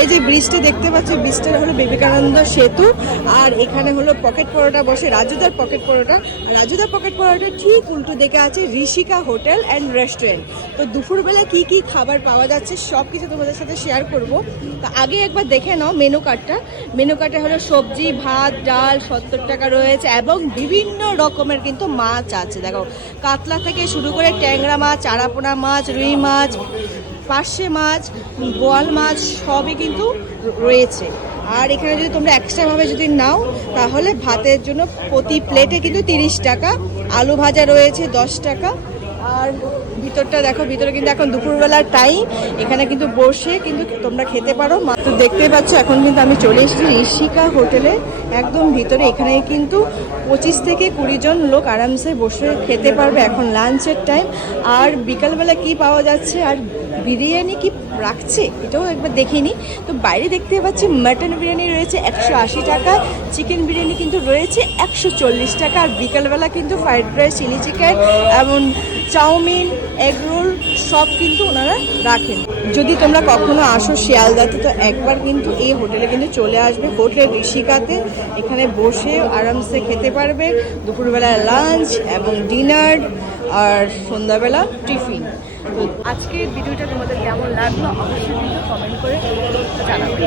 এই যে ব্রিজটা দেখতে পাচ্ছি, ব্রিজটা হলো বিবেকানন্দ সেতু। আর এখানে হলো পকেট পরোটা বসে, রাজুদার পকেট পরোটা। রাজুদার পকেট পরোটা ঠিক উল্টো দিকে আছে ঋষিকা হোটেল অ্যান্ড রেস্টুরেন্ট। তো দুপুরবেলা কি কি খাবার পাওয়া যাচ্ছে সব কিছু তোমাদের সাথে শেয়ার করব। তো আগে একবার দেখে নাও মেনু কার্ডটা। মেনু কার্ডে হলো সবজি, ভাত, ডাল 70 টাকা রয়েছে এবং বিভিন্ন রকমের কিন্তু মাছ আছে। দেখো কাতলা থেকে শুরু করে ট্যাংরা মাছ, চারাপোনা মাছ, রুই মাছ, পার্শে মাছ, বোয়াল মাছ সবই কিন্তু রয়েছে। আর এখানে যদি তোমরা এক্সট্রাভাবে যদি নাও তাহলে ভাতের জন্য প্রতি প্লেটে কিন্তু 30 টাকা, আলু ভাজা রয়েছে 10 টাকা। আর ভিতরটা দেখো, ভিতরে কিন্তু এখন দুপুরবেলার টাইম, এখানে কিন্তু বসে কিন্তু তোমরা খেতে পারো। মাত্র দেখতেই পাচ্ছ এখন কিন্তু আমি চলে এসেছি ঋষিকা হোটেলে একদম ভিতরে। এখানে কিন্তু 25 থেকে 20 জন লোক আরামসে বসে খেতে পারবে। এখন লাঞ্চের টাইম। আর বিকালবেলা কি পাওয়া যাচ্ছে আর বিরিয়ানি কি রাখছে এটাও একবার দেখিনি। তো বাইরে দেখতে পাচ্ছি মাটন বিরিয়ানি রয়েছে 180 টাকা, চিকেন বিরিয়ানি কিন্তু রয়েছে 140 টাকা। আর বিকালবেলা কিন্তু ফ্রাইড রাইস, চিলি চিকেন এবং চাউমিন, এগ রোল সব কিন্তু ওনারা রাখেন। যদি তোমরা কখনো আসো শিয়ালদাতে তো একবার কিন্তু এই হোটেলে কিন্তু চলে আসবে, হোটেল ঋষিকাতে। এখানে বসে আরামসে খেতে পারবে দুপুরবেলা লাঞ্চ এবং ডিনার আর সন্ধ্যাবেলা টিফিন। তো আজকের ভিডিওটা তোমাদের কেমন লাগলো অবশ্যই কিন্তু কমেন্ট করে জানাবে।